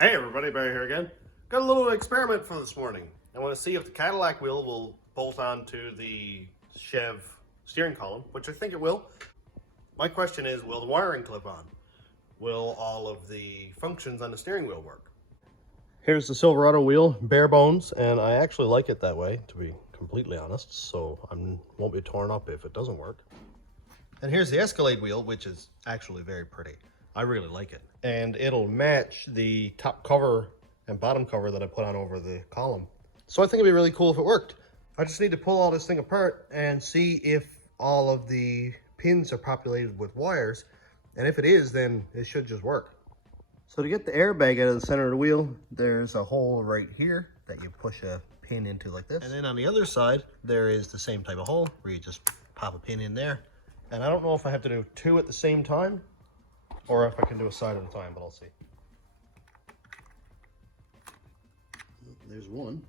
Hey everybody, Barry here again. Got a little experiment for this morning. I want to see if the Cadillac wheel will bolt onto the Chevy steering column, which I think it will. My question is, will the wiring clip on? Will all of the functions on the steering wheel work? Here's the Silverado wheel, bare bones, and I actually like it that way, to be completely honest, so I won't be torn up if it doesn't work. And here's the Escalade wheel, which is actually very pretty. I really like it. And it'll match the top cover and bottom cover that I put on over the column. So I think it'd be really cool if it worked. I just need to pull all this thing apart and see if all of the pins are populated with wires. And if it is, then it should just work. So to get the airbag out of the center of the wheel, there's a hole right here that you push a pin into like this. And then on the other side, there is the same type of hole where you just pop a pin in there. And I don't know if I have to do two at the same time or if I can do a side at a time, but I'll see. There's one.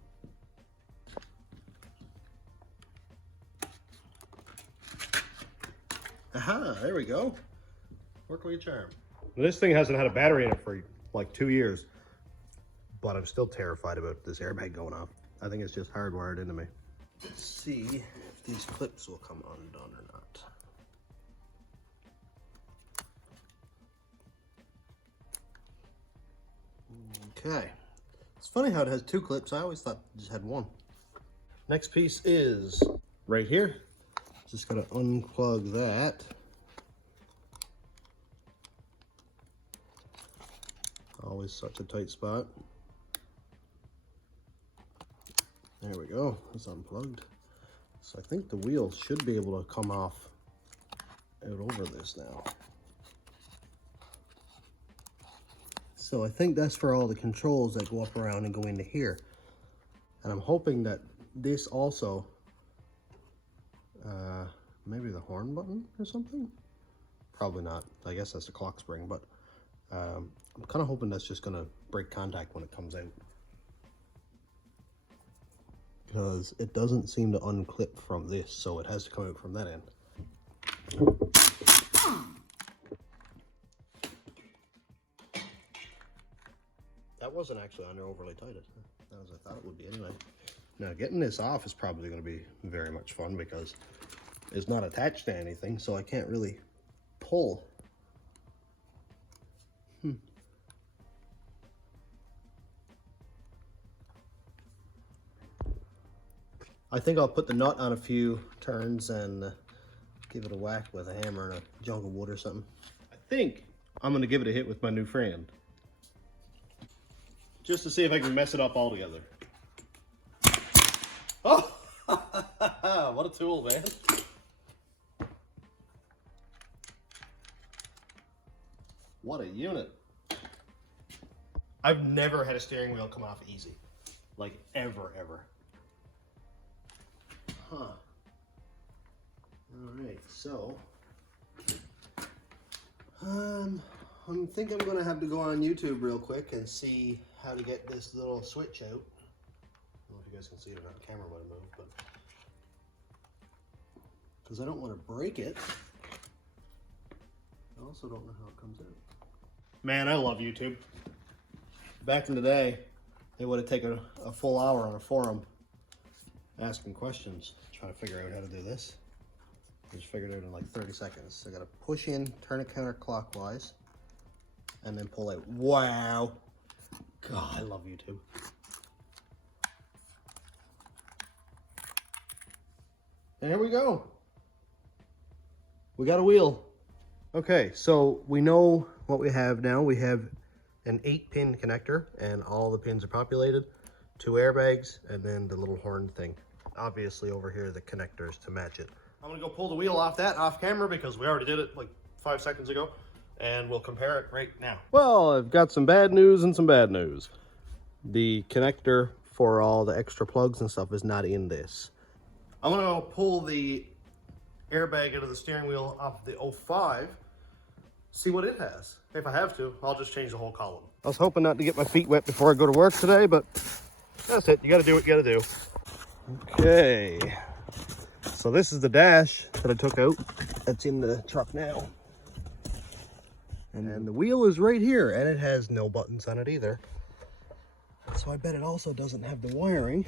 Aha, there we go. Work like a charm. This thing hasn't had a battery in it for like 2 years, but I'm still terrified about this airbag going off. I think it's just hardwired into me. Let's see if these clips will come undone or not. Okay. It's funny how it has two clips. I always thought it just had one. Next piece is right here. Just gotta unplug that. Always such a tight spot. There we go. It's unplugged. So I think the wheels should be able to come off out over this now. So I think that's for all the controls that go up around and go into here. And I'm hoping that this also, maybe the horn button or something? Probably not. I guess that's the clock spring, but I'm kind of hoping that's just gonna break contact when it comes out. Because it doesn't seem to unclip from this, so it has to come out from that end. That wasn't actually under overly tight, as I thought it would be anyway. Now getting this off is probably going to be very much fun because it's not attached to anything, so I can't really pull. I think I'll put the nut on a few turns and give it a whack with a hammer and a junk of wood or something. I think I'm going to give it a hit with my new friend, just to see if I can mess it up altogether. Oh, what a tool, man. What a unit. I've never had a steering wheel come off easy. Like, ever. Huh. Alright, so I think I'm gonna have to go on YouTube real quick and see how to get this little switch out. I don't know if you guys can see it or not. The camera might have moved, but because I don't want to break it. I also don't know how it comes out. Man, I love YouTube. Back in the day, it would have taken a full hour on a forum asking questions, trying to figure out how to do this. I just figured it out in like 30 seconds. So I gotta push in, turn it counterclockwise, and then pull out. Wow. God, I love YouTube. And here we go. We got a wheel. Okay, so we know what we have now. We have an 8-pin connector, and all the pins are populated. 2 airbags, and then the little horn thing. Obviously over here, the connectors to match it. I'm gonna go pull the wheel off that off camera because we already did it like 5 seconds ago, and we'll compare it right now. Well, I've got some bad news and some bad news. The connector for all the extra plugs and stuff is not in this. I'm gonna pull the airbag out of the steering wheel off the 05, see what it has. If I have to, I'll just change the whole column. I was hoping not to get my feet wet before I go to work today, but that's it. You gotta do what you gotta do. Okay. So this is the dash that I took out. That's in the truck now. And the wheel is right here, and it has no buttons on it either. So I bet it also doesn't have the wiring.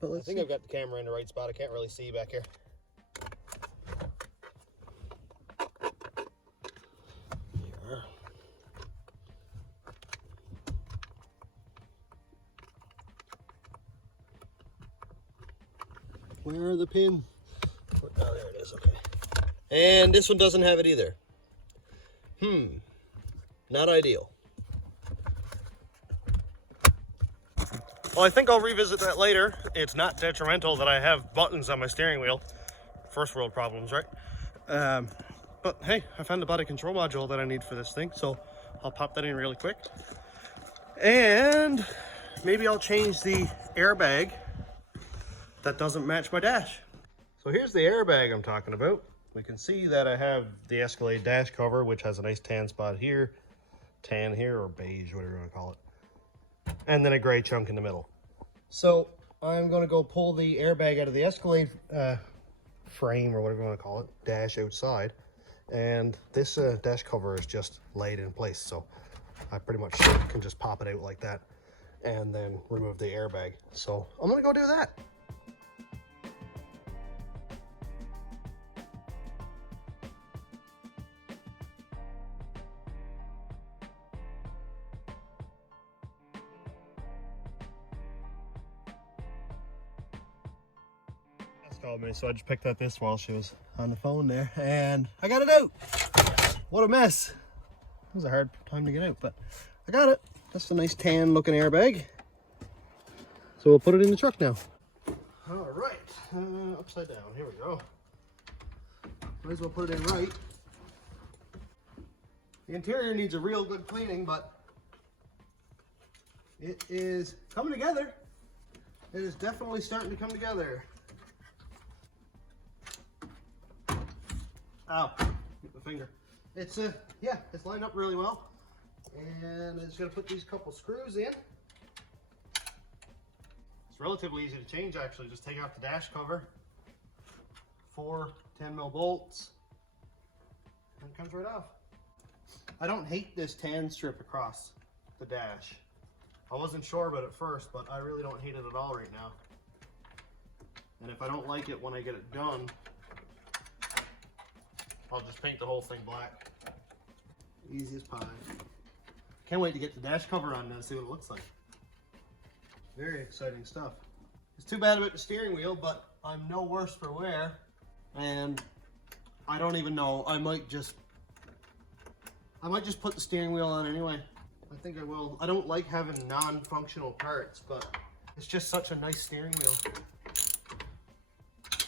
But I think I've got the camera in the right spot. I can't really see back here. Here. Where are the pins? Oh, there it is, okay. And this one doesn't have it either. Not ideal. Well, I think I'll revisit that later. It's not detrimental that I have buttons on my steering wheel. First world problems, right? But hey, I found the body control module that I need for this thing, so I'll pop that in really quick. And maybe I'll change the airbag that doesn't match my dash. So here's the airbag I'm talking about. We can see that I have the Escalade dash cover, which has a nice tan spot here, tan here, or beige, whatever you want to call it. And then a gray chunk in the middle. So I'm going to go pull the airbag out of the Escalade frame, or whatever you want to call it, dash outside. And this dash cover is just laid in place, so I pretty much can just pop it out like that and then remove the airbag. So I'm going to go do that. Called me, so I just picked up this while she was on the phone there, and I got it out. What a mess. It was a hard time to get out, but I got it. That's a nice tan looking airbag. So we'll put it in the truck now. All right, upside down. Here we go. Might as well put it in right. The interior needs a real good cleaning, but it is coming together. It is definitely starting to come together. Ow, hit my finger. It's yeah, it's lined up really well. And I'm just gonna put these couple screws in. It's relatively easy to change actually. Just take out the dash cover, 4 10mm bolts, and it comes right off. I don't hate this tan strip across the dash. I wasn't sure about it first, but I really don't hate it at all right now. And if I don't like it when I get it done, I'll just paint the whole thing black. Easy as pie. Can't wait to get the dash cover on now and see what it looks like. Very exciting stuff. It's too bad about the steering wheel, but I'm no worse for wear. And I don't even know, I might just put the steering wheel on anyway. I think I will. I don't like having non-functional parts, but it's just such a nice steering wheel.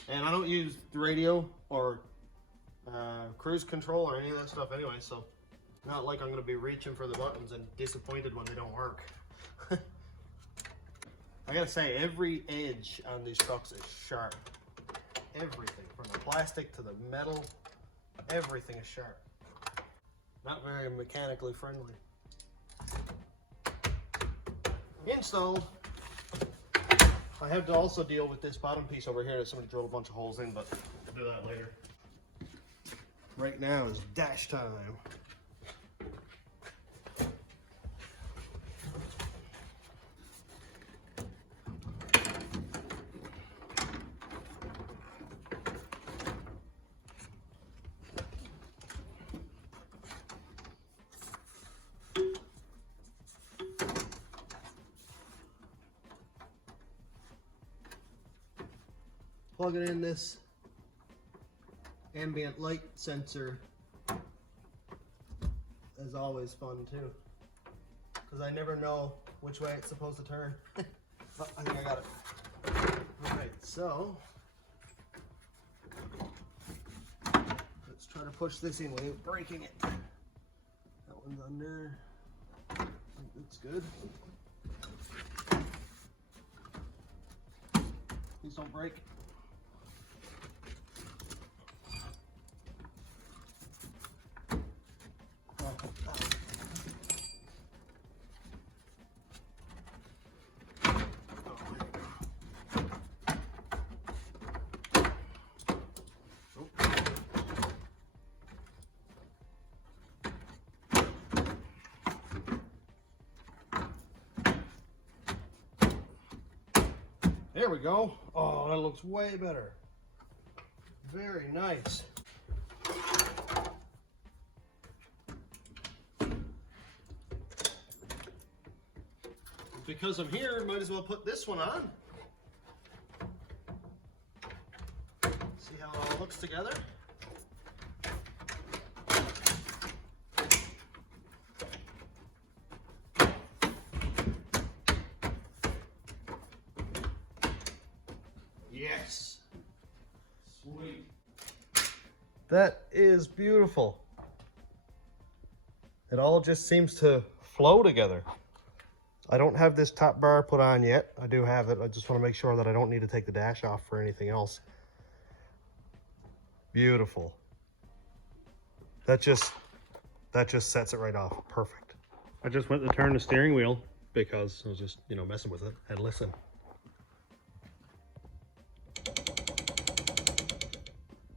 And I don't use the radio or cruise control or any of that stuff anyway, so not like I'm going to be reaching for the buttons and disappointed when they don't work. I gotta say, every edge on these trucks is sharp. Everything, from the plastic to the metal, everything is sharp. Not very mechanically friendly. Installed. I have to also deal with this bottom piece over here that somebody drilled a bunch of holes in, but we'll do that later. Right now is dash time. Plugging in this ambient light sensor is always fun too, because I never know which way it's supposed to turn. Oh, I think I got it. Alright, so let's try to push this in without breaking it. That one's under. I think that's good. Please don't break. There we go. Oh, that looks way better. Very nice. Because I'm here, might as well put this one on. See how it all looks together. Yes. Sweet. That is beautiful. It all just seems to flow together. I don't have this top bar put on yet. I do have it. I just want to make sure that I don't need to take the dash off for anything else. Beautiful. That just sets it right off. Perfect. I just went to turn the steering wheel because I was just, you know, messing with it. And listen.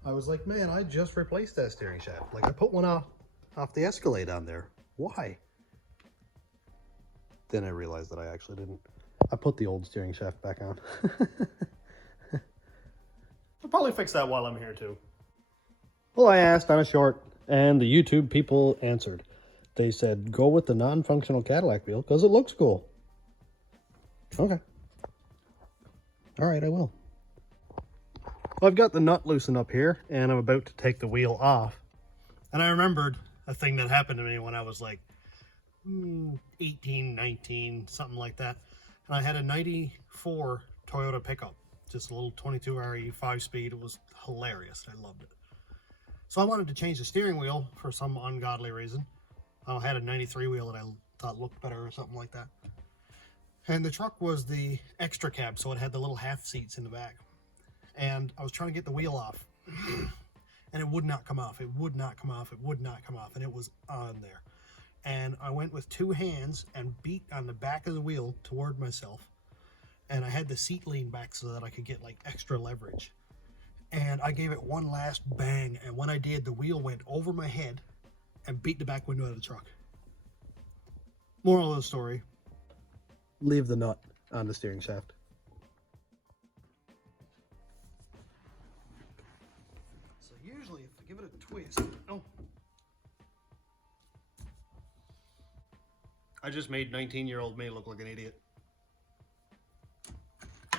I was like, man, I just replaced that steering shaft. Like, I put one off the Escalade on there. Why? Then I realized that I actually didn't. I put the old steering shaft back on. I'll probably fix that while I'm here too. Well, I asked on a short, and the YouTube people answered. They said, go with the non-functional Cadillac wheel because it looks cool. Okay. All right, I will. Well, I've got the nut loosened up here, and I'm about to take the wheel off. And I remembered a thing that happened to me when I was like 18, 19, something like that. And I had a 94 Toyota pickup, just a little 22 RE 5-speed. It was hilarious. I loved it. So I wanted to change the steering wheel for some ungodly reason. I had a 93 wheel that I thought looked better or something like that. And the truck was the extra cab, so it had the little half seats in the back. And I was trying to get the wheel off, and it would not come off. It would not come off. It would not come off, and it was on there. And I went with two hands and beat on the back of the wheel toward myself. And I had the seat lean back so that I could get like extra leverage. And I gave it one last bang. And when I did, the wheel went over my head and beat the back window out of the truck. Moral of the story, leave the nut on the steering shaft. So usually if I give it a twist, oh. I just made 19-year-old me look like an idiot.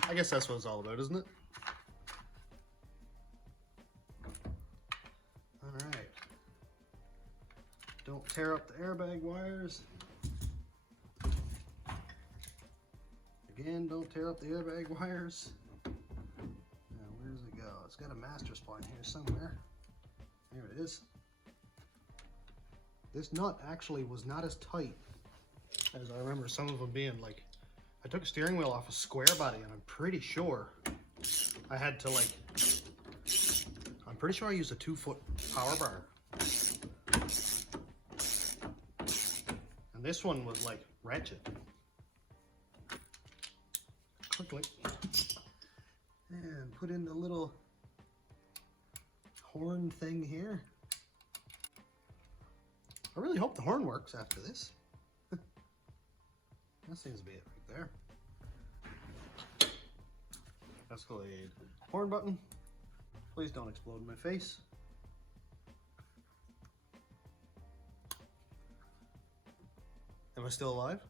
I guess that's what it's all about, isn't it? All right. Don't tear up the airbag wires. Again, don't tear up the airbag wires. Now, where does it go? It's got a master spline here somewhere. There it is. This nut actually was not as tight as I remember some of them being. Like, I took a steering wheel off a square body, and I'm pretty sure I had to like, I'm pretty sure I used a 2-foot power bar. And this one was like ratchet. Quickly. And put in the little horn thing here. I really hope the horn works after this. That seems to be it right there. Escalade horn button. Please don't explode in my face. Am I still alive?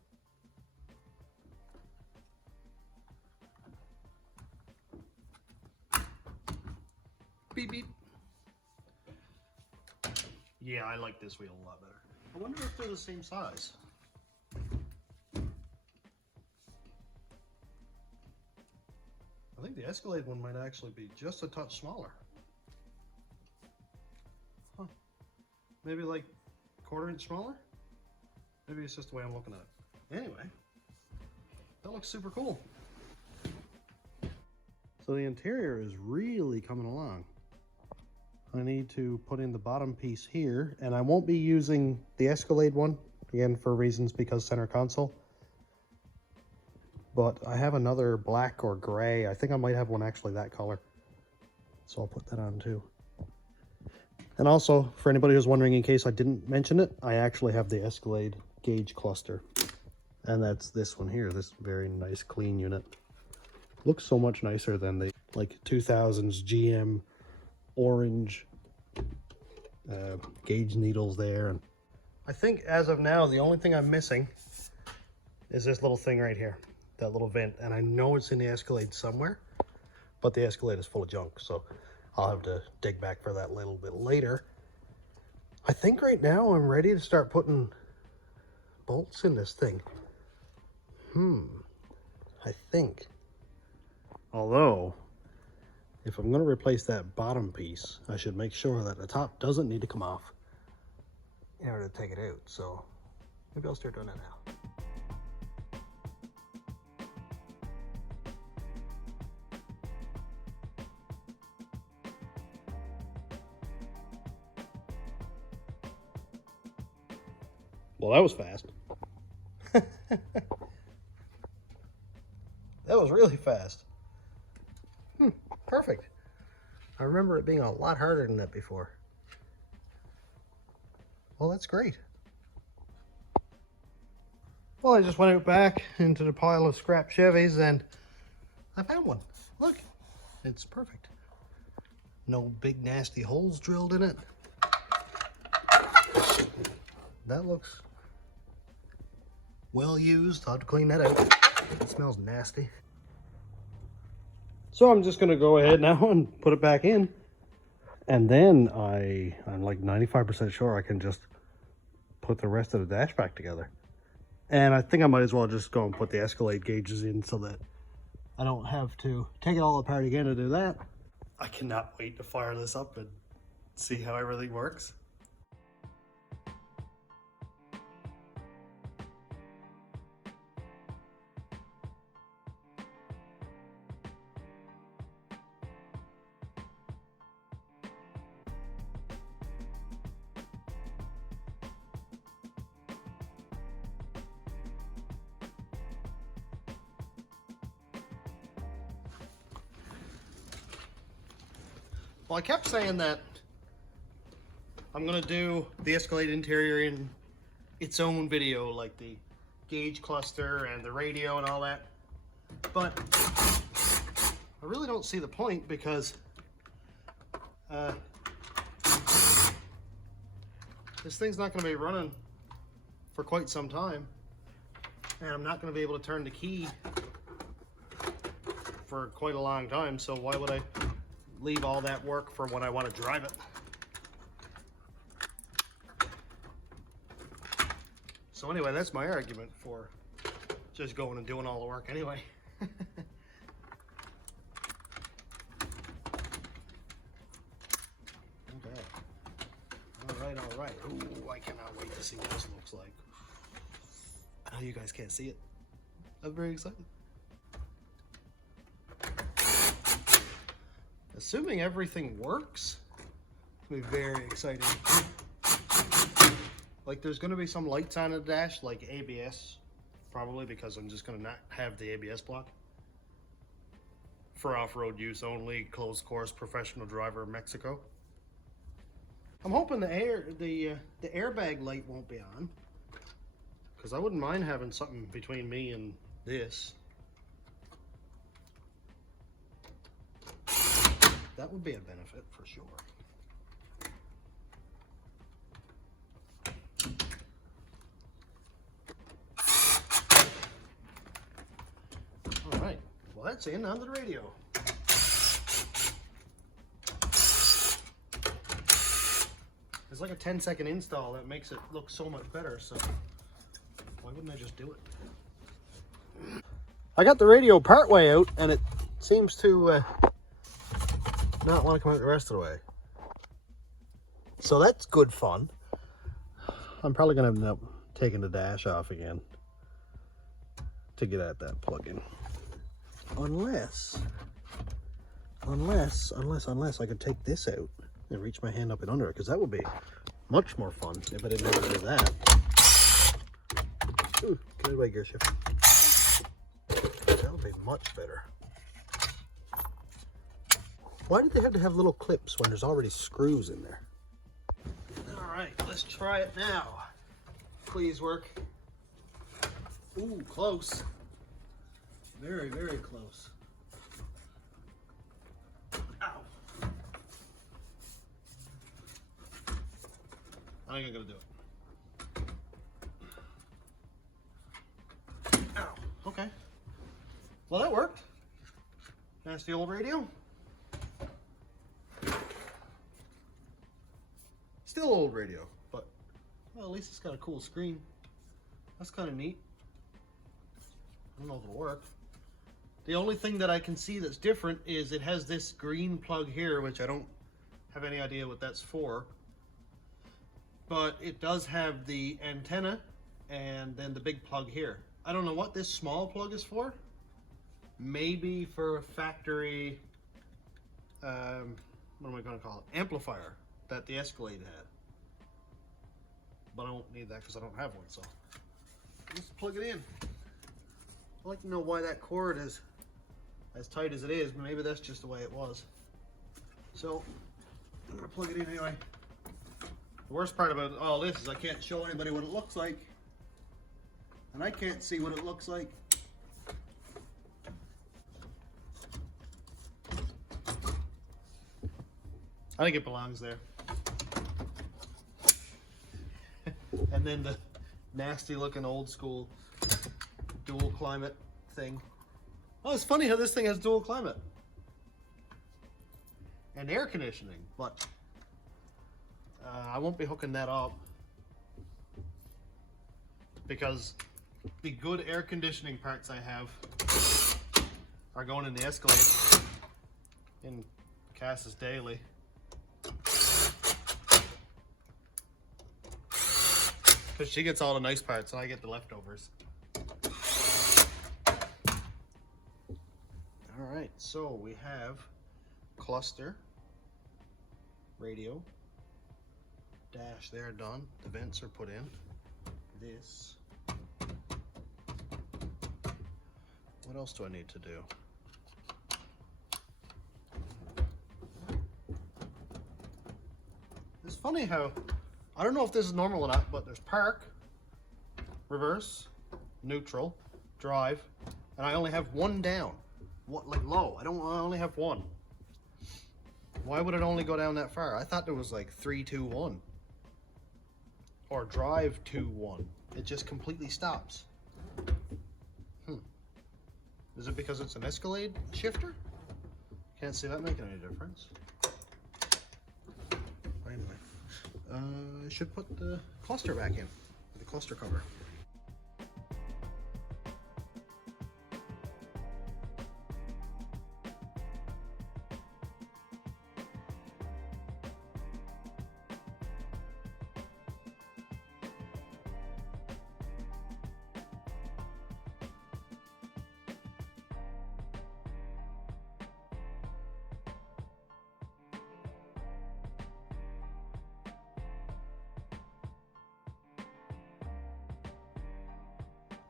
Beep beep. Yeah, I like this wheel a lot better. I wonder if they're the same size. I think the Escalade one might actually be just a touch smaller. Huh. Maybe like a 1/4 inch smaller? Maybe it's just the way I'm looking at it. Anyway, that looks super cool. So the interior is really coming along. I need to put in the bottom piece here, and I won't be using the Escalade one, again for reasons because center console. But I have another black or gray. I think I might have one actually that color. So I'll put that on too. And also, for anybody who's wondering, in case I didn't mention it, I actually have the Escalade gauge cluster. And that's this one here, this very nice clean unit. Looks so much nicer than the like 2000s GM orange gauge needles there. And I think as of now, the only thing I'm missing is this little thing right here, that little vent. And I know it's in the Escalade somewhere, but the Escalade is full of junk, so I'll have to dig back for that a little bit later. I think right now I'm ready to start putting bolts in this thing. I think. Although, if I'm going to replace that bottom piece, I should make sure that the top doesn't need to come off in order to take it out. So maybe I'll start doing that now. Well, that was fast. That was really fast. Perfect. I remember it being a lot harder than that before. Well, that's great. Well, I just went out back into the pile of scrap Chevys and I found one. Look, it's perfect. No big nasty holes drilled in it. That looks well used. I'll have to clean that out. It smells nasty. So I'm just going to go ahead now and put it back in. And then I'm like 95% sure I can just put the rest of the dash back together. And I think I might as well just go and put the Escalade gauges in so that I don't have to take it all apart again to do that. I cannot wait to fire this up and see how everything works. Well, I kept saying that I'm going to do the Escalade interior in its own video, like the gauge cluster and the radio and all that. But I really don't see the point because this thing's not going to be running for quite some time. And I'm not going to be able to turn the key for quite a long time. So why would I leave all that work for when I want to drive it? So anyway, that's my argument for just going and doing all the work anyway. Okay. All right. Ooh, I cannot wait to see what this looks like. I know you guys can't see it. I'm very excited. Assuming everything works, it'll be very exciting. Like there's going to be some lights on the dash, like ABS, probably because I'm just going to not have the ABS block. For off-road use only, closed course, professional driver, Mexico. I'm hoping the airbag light won't be on, because I wouldn't mind having something between me and this. That would be a benefit for sure. All right, well that's in on the radio. It's like a 10-second install that makes it look so much better, so why wouldn't I just do it? I got the radio part way out and it seems to not want to come out the rest of the way. So that's good fun. I'm probably going to end up taking the dash off again to get at that plug-in. Unless I could take this out and reach my hand up and under it, because that would be much more fun if I didn't have to do that. Ooh, get away, gear shift. That would be much better. Why did they have to have little clips when there's already screws in there? All right, let's try it now. Please work. Ooh, close. Very, very close. I think I'm gonna do it. Ow. Okay. Well, that worked. That's the old radio. Still old radio, but well, at least it's got a cool screen. That's kind of neat. I don't know if it'll work. The only thing that I can see that's different is it has this green plug here, which I don't have any idea what that's for. But it does have the antenna and then the big plug here. I don't know what this small plug is for. Maybe for a factory, what am I going to call it? Amplifier that the Escalade had. But I won't need that because I don't have one, so let's plug it in. I'd like to know why that cord is as tight as it is, but maybe that's just the way it was. So I'm gonna plug it in anyway. The worst part about all this is I can't show anybody what it looks like, and I can't see what it looks like. I think it belongs there. And then the nasty looking old school dual climate thing. Oh, it's funny how this thing has dual climate and air conditioning, but I won't be hooking that up because the good air conditioning parts I have are going in the Escalade in Cass's daily. Because she gets all the nice parts and I get the leftovers. Alright, so we have cluster, radio, dash there done. The vents are put in. This. What else do I need to do? It's funny how, I don't know if this is normal or not, but there's park, reverse, neutral, drive, and I only have one down. What, like low? I only have one. Why would it only go down that far? I thought there was like 3, 2, 1. Or drive 2, 1. It just completely stops. Is it because it's an Escalade shifter? Can't see that making any difference. Anyway, I should put the cluster back in, the cluster cover.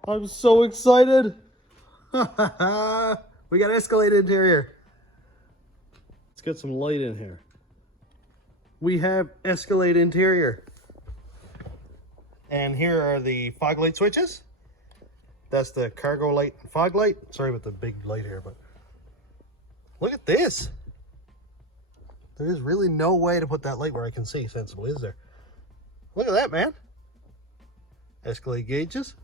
I'm so excited. We got Escalade interior. Let's get some light in here. We have Escalade interior. And here are the fog light switches. That's the cargo light and fog light. Sorry about the big light here, but look at this. There is really no way to put that light where I can see sensibly, is there? Look at that, man. Escalade gauges.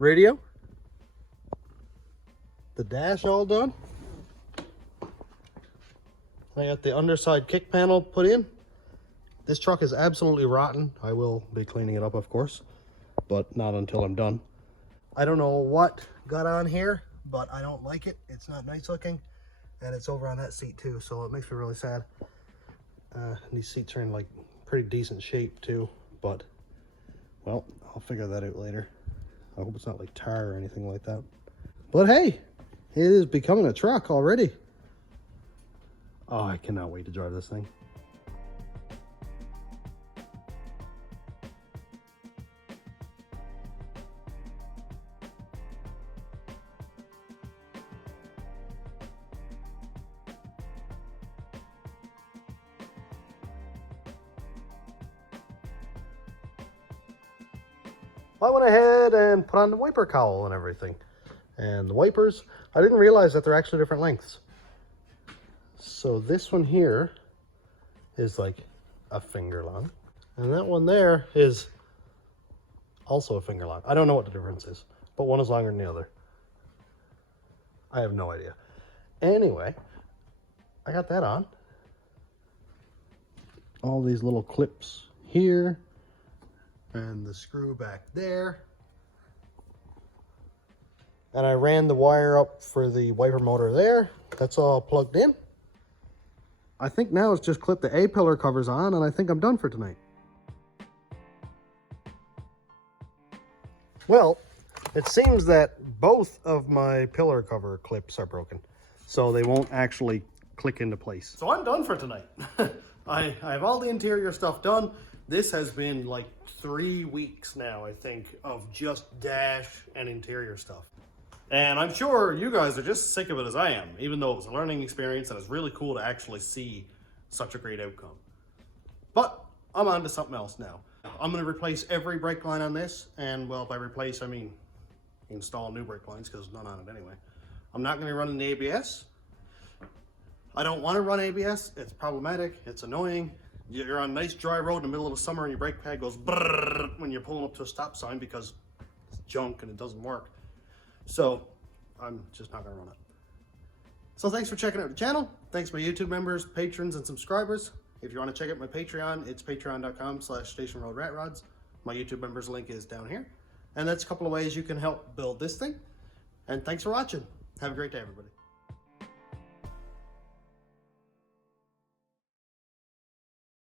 Radio, the dash all done. I got the underside kick panel put in. This truck is absolutely rotten. I will be cleaning it up, of course, but not until I'm done. I don't know what got on here, but I don't like it. It's not nice looking, and it's over on that seat too, so it makes me really sad. These seats are in like pretty decent shape too, but well, I'll figure that out later. I hope it's not like tar or anything like that. But hey, it is becoming a truck already. Oh, I cannot wait to drive this thing. I went ahead and put on the wiper cowl and everything. And the wipers, I didn't realize that they're actually different lengths. So this one here is like a finger long. And that one there is also a finger lock. I don't know what the difference is, but one is longer than the other. I have no idea. Anyway, I got that on. All these little clips here and the screw back there. And I ran the wire up for the wiper motor there. That's all plugged in. I think now it's just clip the A-pillar covers on, and I think I'm done for tonight. Well, it seems that both of my pillar cover clips are broken, so they won't actually click into place. So I'm done for tonight. I have all the interior stuff done. This has been like 3 weeks now, I think, of just dash and interior stuff. And I'm sure you guys are just sick of it as I am, even though it was a learning experience and it's really cool to actually see such a great outcome. But I'm on to something else now. I'm going to replace every brake line on this, and well, by replace I mean install new brake lines, because none on it anyway. I'm not going to be running the ABS. I don't want to run ABS. It's problematic. It's annoying. You're on a nice dry road in the middle of the summer and your brake pad goes brrrr when you're pulling up to a stop sign because it's junk and it doesn't work. So I'm just not going to run it. So thanks for checking out the channel. Thanks my YouTube members, patrons, and subscribers. If you want to check out my Patreon, it's patreon.com/stationroadratrods. My YouTube members link is down here. And that's a couple of ways you can help build this thing. And thanks for watching. Have a great day, everybody.